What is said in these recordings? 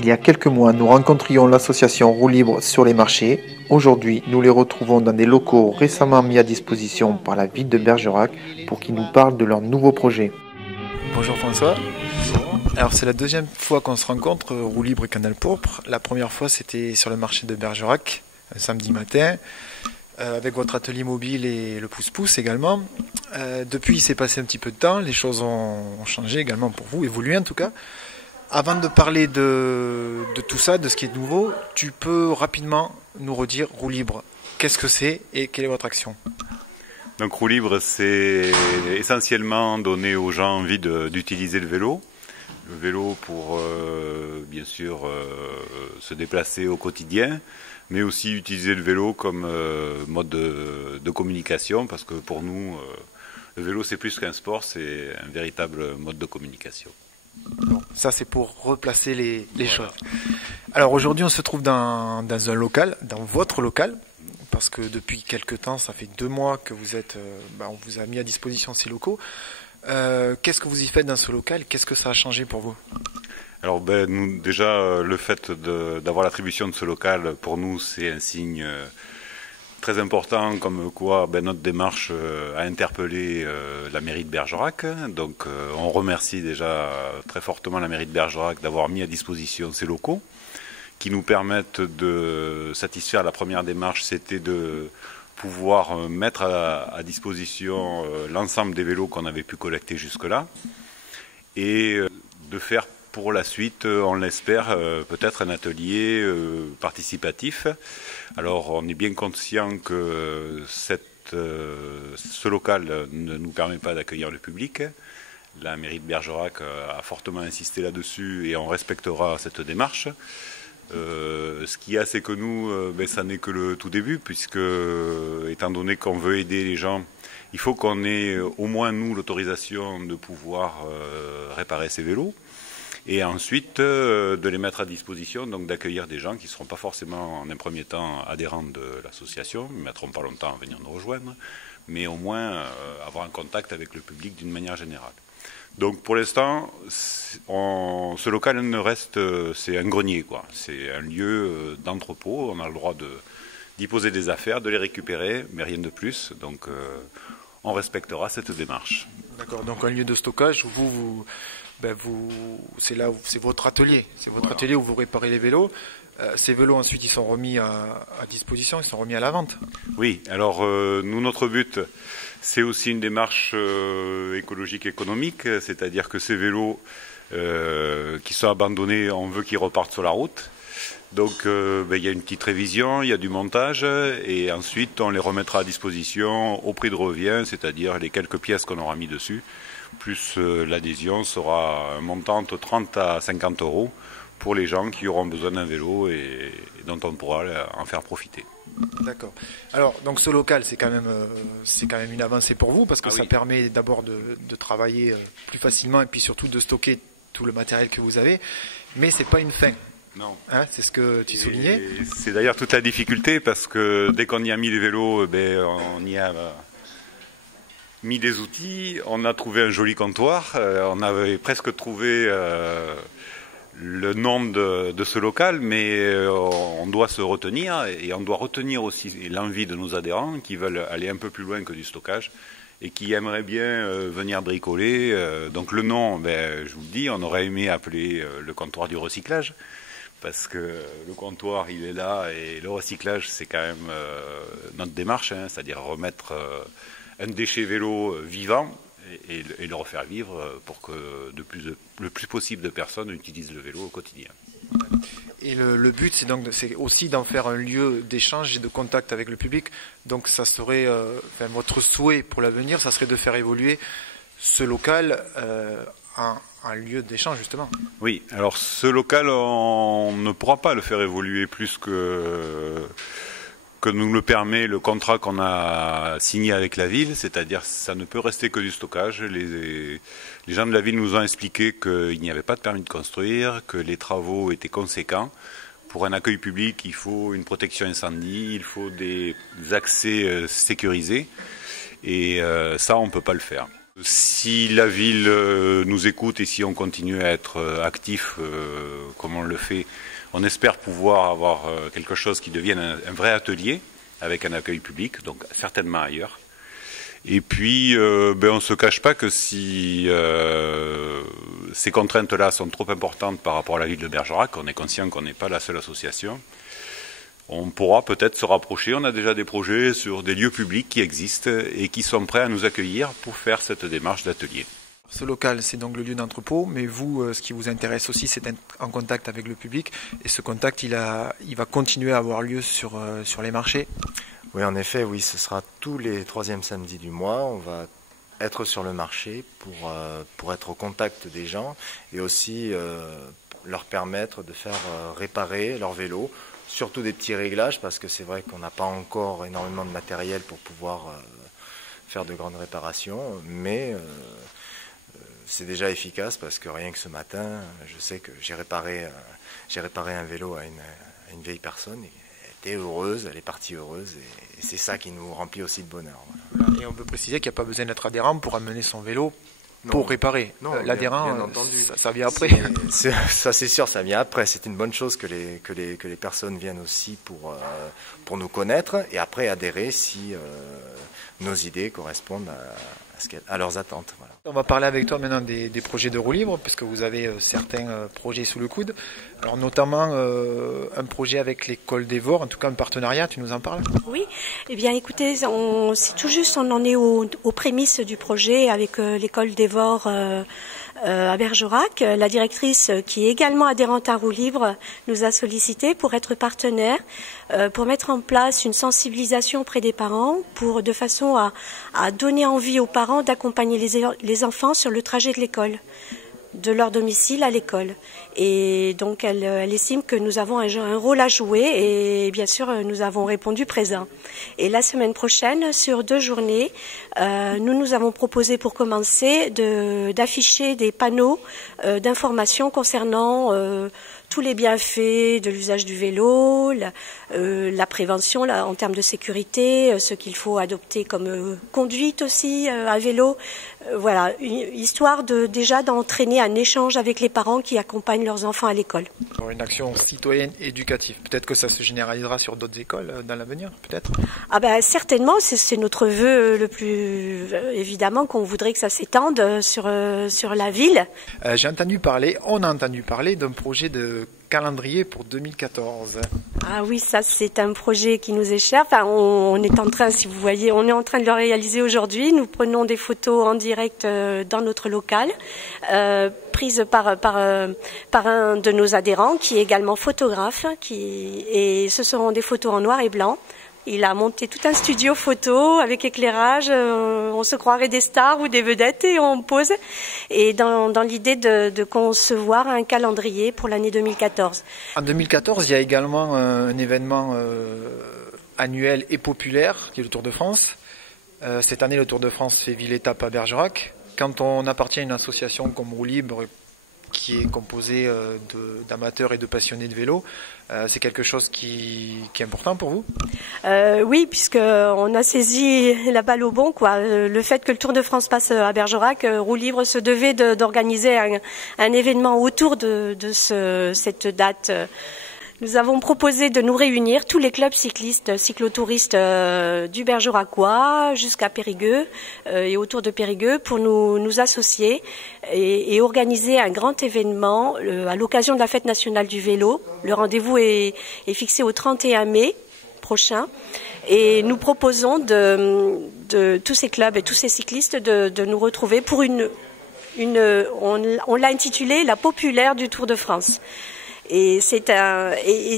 Il y a quelques mois, nous rencontrions l'association Roue Libre sur les marchés. Aujourd'hui, nous les retrouvons dans des locaux récemment mis à disposition par la ville de Bergerac pour qu'ils nous parlent de leur nouveau projet. Bonjour François. Alors c'est la deuxième fois qu'on se rencontre, Roue Libre et Canal Pourpre. La première fois c'était sur le marché de Bergerac, un samedi matin, avec votre atelier mobile et le pouce-pouce également. Depuis il s'est passé un petit peu de temps, les choses ont changé également pour vous, évolué en tout cas. Avant de parler de tout ça, de ce qui est nouveau, tu peux rapidement nous redire Roue Libre. Qu'est-ce que c'est et quelle est votre action ? Donc Roue Libre, c'est essentiellement donner aux gens envie d'utiliser le vélo. Le vélo pour bien sûr se déplacer au quotidien, mais aussi utiliser le vélo comme mode de communication, parce que pour nous, le vélo c'est plus qu'un sport, c'est un véritable mode de communication. Bon, ça c'est pour replacer les choses. Alors aujourd'hui on se trouve dans un local, dans votre local, parce que depuis quelques temps, ça fait 2 mois que vous êtes, on vous a mis à disposition ces locaux. Qu'est-ce que vous y faites dans ce local ? Qu'est-ce que ça a changé pour vous ? Alors nous, déjà le fait d'avoir l'attribution de ce local, pour nous c'est un signe très important, comme quoi notre démarche a interpellé la mairie de Bergerac. Donc on remercie déjà très fortement la mairie de Bergerac d'avoir mis à disposition ces locaux qui nous permettent de satisfaire la première démarche, c'était de pouvoir mettre à disposition l'ensemble des vélos qu'on avait pu collecter jusque-là et de faire pour la suite, on l'espère, peut-être un atelier participatif. Alors on est bien conscient que ce local ne nous permet pas d'accueillir le public. La mairie de Bergerac a fortement insisté là-dessus et on respectera cette démarche. Ce qu'il y a, c'est que nous, ça n'est que le tout début, puisque étant donné qu'on veut aider les gens, il faut qu'on ait au moins nous l'autorisation de pouvoir réparer ces vélos. Et ensuite de les mettre à disposition, donc d'accueillir des gens qui ne seront pas forcément en un premier temps adhérents de l'association, ils ne mettront pas longtemps à venir nous rejoindre, mais au moins avoir un contact avec le public d'une manière générale. Donc pour l'instant, ce local ne reste, c'est un grenier, quoi. C'est un lieu d'entrepôt, on a le droit d'y poser des affaires, de les récupérer, mais rien de plus, donc on respectera cette démarche. D'accord, donc un lieu de stockage où c'est votre atelier, atelier où vous réparez les vélos. Ces vélos ensuite ils sont remis à disposition, ils sont remis à la vente. Oui, alors nous notre but c'est aussi une démarche écologique économique, c'est-à-dire que ces vélos qui sont abandonnés, on veut qu'ils repartent sur la route. Donc il y a une petite révision, il y a du montage et ensuite on les remettra à disposition au prix de revient, c'est-à-dire les quelques pièces qu'on aura mis dessus. Plus l'adhésion sera un montant entre 30 à 50 euros pour les gens qui auront besoin d'un vélo et dont on pourra en faire profiter. D'accord. Alors donc ce local c'est quand même une avancée pour vous parce que ça permet d'abord de travailler plus facilement et puis surtout de stocker tout le matériel que vous avez, mais c'est pas une fin. Non. Hein, c'est ce que tu soulignais. C'est d'ailleurs toute la difficulté parce que dès qu'on y a mis les vélos, on y a mis des outils, on a trouvé un joli comptoir, on avait presque trouvé le nom de ce local, mais on doit se retenir et on doit retenir aussi l'envie de nos adhérents qui veulent aller un peu plus loin que du stockage et qui aimeraient bien venir bricoler. Donc le nom, je vous le dis, on aurait aimé appeler le comptoir du recyclage parce que le comptoir il est là et le recyclage c'est quand même notre démarche, c'est-à-dire remettre un déchet vélo vivant et le refaire vivre pour que le plus possible de personnes utilisent le vélo au quotidien. Et le but, c'est aussi d'en faire un lieu d'échange et de contact avec le public. Donc ça serait, votre souhait pour l'avenir, ça serait de faire évoluer ce local en lieu d'échange justement. Oui, alors ce local, on ne pourra pas le faire évoluer plus que nous le permet le contrat qu'on a signé avec la ville, c'est-à-dire ça ne peut rester que du stockage. Les gens de la ville nous ont expliqué qu'il n'y avait pas de permis de construire, que les travaux étaient conséquents. Pour un accueil public, il faut une protection incendie, il faut des accès sécurisés et ça, on ne peut pas le faire. Si la ville nous écoute et si on continue à être actif comme on le fait, on espère pouvoir avoir quelque chose qui devienne un vrai atelier avec un accueil public, donc certainement ailleurs. Et puis, on ne se cache pas que si ces contraintes-là sont trop importantes par rapport à la ville de Bergerac, on est conscient qu'on n'est pas la seule association, on pourra peut-être se rapprocher. On a déjà des projets sur des lieux publics qui existent et qui sont prêts à nous accueillir pour faire cette démarche d'atelier. Ce local, c'est donc le lieu d'entrepôt, mais vous, ce qui vous intéresse aussi, c'est d'être en contact avec le public. Et ce contact, il va continuer à avoir lieu sur les marchés. Oui, en effet, oui, ce sera tous les 3e samedis du mois. On va être sur le marché pour être au contact des gens et aussi leur permettre de faire réparer leur vélo. Surtout des petits réglages, parce que c'est vrai qu'on n'a pas encore énormément de matériel pour pouvoir faire de grandes réparations, mais c'est déjà efficace, parce que rien que ce matin, je sais que j'ai réparé un vélo à une vieille personne, et elle était heureuse, elle est partie heureuse, et c'est ça qui nous remplit aussi de bonheur. Voilà. Et on peut préciser qu'il n'y a pas besoin d'être adhérent pour amener son vélo pour réparer. L'adhérent, ça vient après. Ça c'est sûr, ça vient après. C'est une bonne chose que les personnes viennent aussi pour nous connaître et après adhérer si nos idées correspondent à leurs attentes. Voilà. On va parler avec toi maintenant des projets de roue libre, puisque vous avez certains projets sous le coude. Alors notamment un projet avec l'école d'Evore, en tout cas un partenariat, tu nous en parles? Oui, eh bien écoutez, c'est tout juste, on en est aux prémices du projet avec l'école d'Evore à Bergerac. La directrice, qui est également adhérente à Roue Libre, nous a sollicité pour être partenaire, pour mettre en place une sensibilisation auprès des parents, de façon à donner envie aux parents d'accompagner les enfants sur le trajet de l'école, de leur domicile à l'école. Et donc elle estime que nous avons un rôle à jouer et bien sûr nous avons répondu présent. Et la semaine prochaine, sur 2 journées, nous avons proposé pour commencer d'afficher des panneaux d'information concernant tous les bienfaits de l'usage du vélo, la prévention en termes de sécurité, ce qu'il faut adopter comme conduite aussi à vélo. Voilà, histoire déjà d'entraîner un échange avec les parents qui accompagnent leurs enfants à l'école. Une action citoyenne éducative. Peut-être que ça se généralisera sur d'autres écoles dans l'avenir, peut-être? Ah ben certainement, c'est notre vœu le plus évidemment, qu'on voudrait que ça s'étende sur la ville. On a entendu parler d'un projet de calendrier pour 2014. Ah oui, ça c'est un projet qui nous est cher. Enfin, on est en train, si vous voyez, on est en train de le réaliser aujourd'hui. Nous prenons des photos en direct dans notre local, prises par un de nos adhérents qui est également photographe, et ce seront des photos en noir et blanc. Il a monté tout un studio photo avec éclairage, on se croirait des stars ou des vedettes et on pose. Et dans l'idée de concevoir un calendrier pour l'année 2014. En 2014, il y a également un événement annuel et populaire qui est le Tour de France. Cette année, le Tour de France fait ville-étape à Bergerac. Quand on appartient à une association comme Roue Libre, qui est composée d'amateurs et de passionnés de vélo, c'est quelque chose qui est important pour vous? Oui, puisqu'on a saisi la balle au bon, quoi. Le fait que le Tour de France passe à Bergerac, Roue Libre se devait d'organiser un événement autour de cette date. Nous avons proposé de nous réunir, tous les clubs cyclistes, cyclotouristes du Bergeracois jusqu'à Périgueux et autour de Périgueux, pour nous associer et organiser un grand événement à l'occasion de la fête nationale du vélo. Le rendez-vous est fixé au 31 mai prochain et nous proposons de tous ces clubs et tous ces cyclistes de nous retrouver pour on l'a intitulé la populaire du Tour de France. Et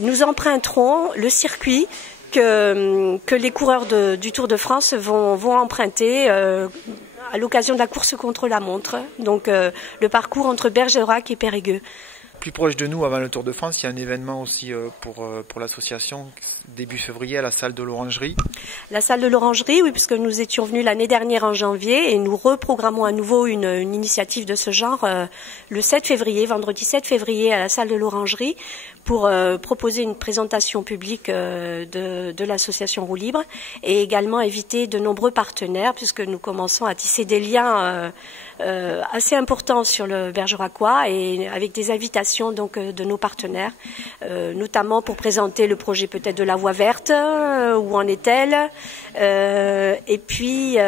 nous emprunterons le circuit que les coureurs du Tour de France vont emprunter à l'occasion de la course contre la montre, donc le parcours entre Bergerac et Périgueux. plus proche de nous, avant le Tour de France, il y a un événement aussi pour l'association début février à la salle de l'Orangerie. La salle de l'Orangerie, oui, puisque nous étions venus l'année dernière en janvier et nous reprogrammons à nouveau une initiative de ce genre le 7 février, vendredi 7 février à la salle de l'Orangerie pour proposer une présentation publique de l'association Roue Libre et également inviter de nombreux partenaires puisque nous commençons à tisser des liens assez importants sur le Bergeracois et avec des invitations donc de nos partenaires, notamment pour présenter le projet peut-être de la voie verte, où en est-elle, et puis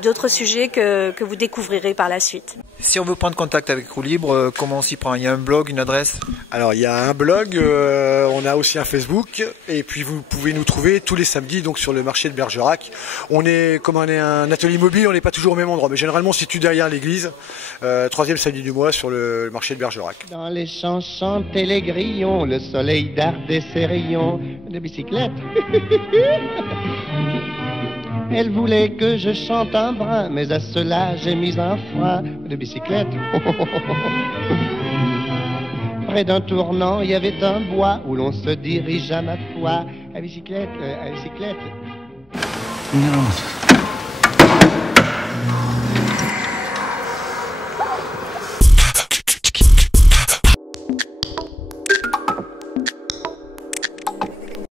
d'autres sujets que vous découvrirez par la suite. Si on veut prendre contact avec Roue Libre, comment on s'y prend? Il y a un blog, une adresse? Alors il y a un blog, on a aussi un Facebook, et puis vous pouvez nous trouver tous les samedis donc sur le marché de Bergerac. Comme on est un atelier mobile, on n'est pas toujours au même endroit, mais généralement on se situe derrière l'église, 3e samedi du mois sur le marché de Bergerac. Dans les champs chantaient les grillons, le soleil dardait ses rayons de bicyclette. Elle voulait que je chante un brin, mais à cela j'ai mis un frein de bicyclette. Près d'un tournant, il y avait un bois où l'on se dirige à ma foi. À bicyclette, à bicyclette. Non.